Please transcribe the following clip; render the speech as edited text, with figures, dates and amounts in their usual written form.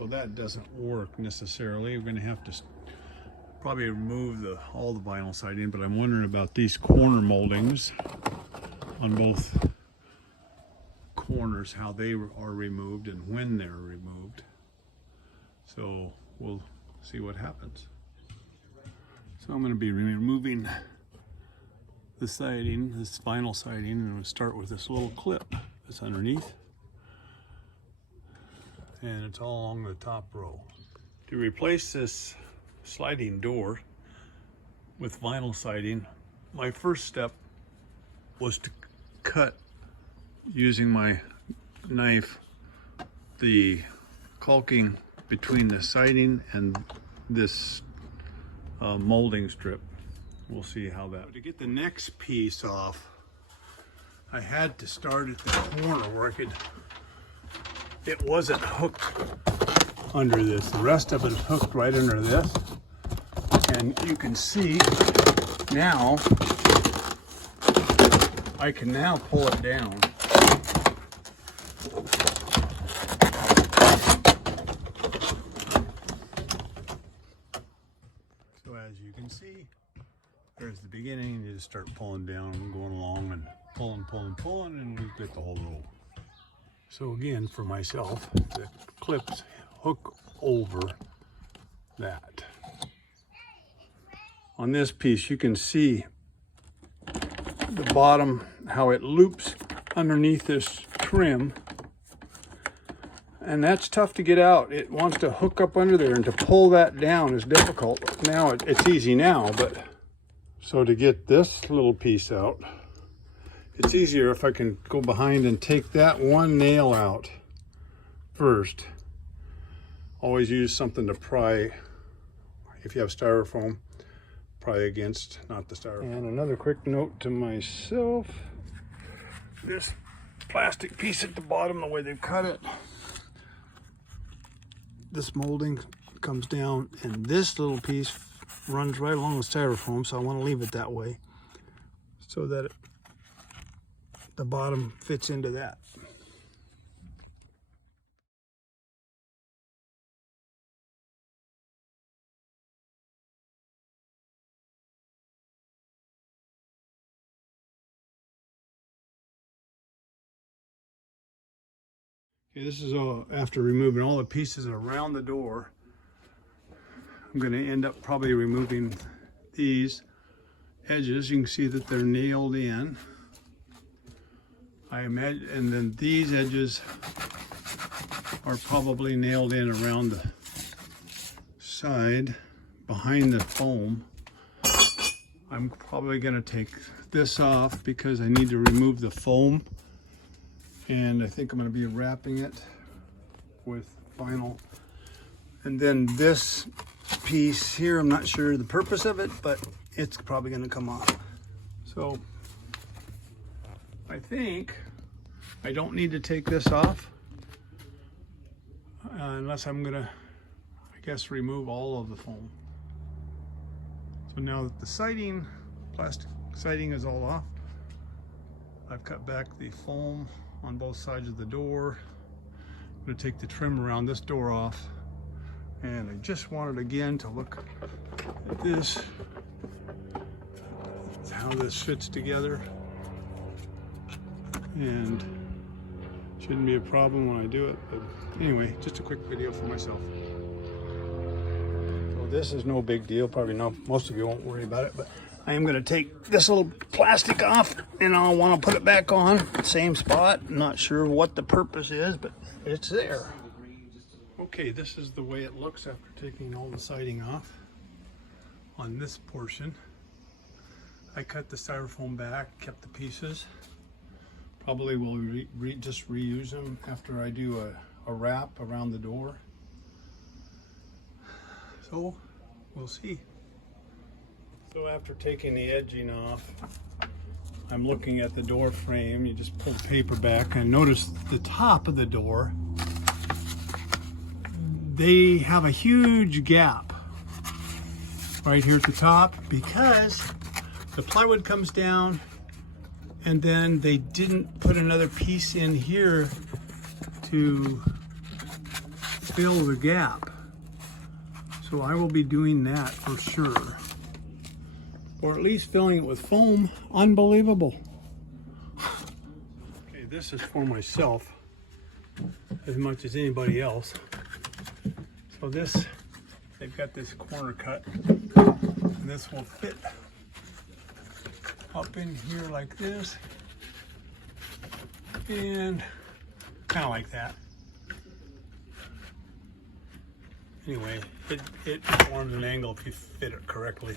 so that doesn't work necessarily. We're going to have to probably remove all the vinyl siding, but I'm wondering about these corner moldings on both corners, how they are removed and when they're removed. So we'll see what happens. So I'm going to be removing the siding, this vinyl siding, and we'll start with this little clip that's underneath. And it's all along the top row. To replace this sliding door with vinyl siding, my first step was to cut, using my knife, the caulking between the siding and this molding strip. We'll see how that. To get the next piece off, I had to start at the corner where it wasn't hooked under this. The rest of it is hooked right under this. And you can see now, I can now pull it down. So as you can see, there's the beginning. You just start pulling down and going along and pulling, and we get the whole row. So again, for myself, the clips hook over that. On this piece, you can see the bottom, how it loops underneath this trim. And that's tough to get out. It wants to hook up under there, and to pull that down is difficult. Now it's easy now, but so to get this little piece out, it's easier if I can go behind and take that one nail out first. Always use something to pry. If you have styrofoam, pry against, not the styrofoam. And another quick note to myself, this plastic piece at the bottom, the way they've cut it, this molding comes down, and this little piece runs right along the styrofoam, so I want to leave it that way so that the bottom fits into that. Okay, this is all after removing all the pieces around the door. I'm going to end up probably removing these edges. You can see that they're nailed in. I imagine, and then these edges are probably nailed in around the side behind the foam. I'm probably going to take this off because I need to remove the foam, and I think I'm going to be wrapping it with vinyl. And then this piece here, I'm not sure the purpose of it, but it's probably going to come off. So I think I don't need to take this off unless I'm going to, I guess, remove all of the foam. So now that the siding, plastic siding is all off, I've cut back the foam on both sides of the door. I'm going to take the trim around this door off, and I just wanted again to look at this, how this fits together, and shouldn't be a problem when I do it, but anyway, just a quick video for myself. So this is no big deal, probably most of you won't worry about it, but I am going to take this little plastic off, and I'll want to put it back on, same spot. I'm not sure what the purpose is, but it's there. Okay, this is the way it looks after taking all the siding off on this portion. I cut the styrofoam back, kept the pieces. Probably will just reuse them after I do a wrap around the door. So we'll see. So after taking the edging off, I'm looking at the door frame. You just pull the paper back and notice the top of the door. They have a huge gap right here at the top because the plywood comes down, and then they didn't put another piece in here to fill the gap. So I will be doing that for sure. Or at least filling it with foam. Unbelievable. Okay, this is for myself as much as anybody else. So this, they've got this corner cut, and this will fit up in here like this, and kind of like that. Anyway, it forms an angle if you fit it correctly.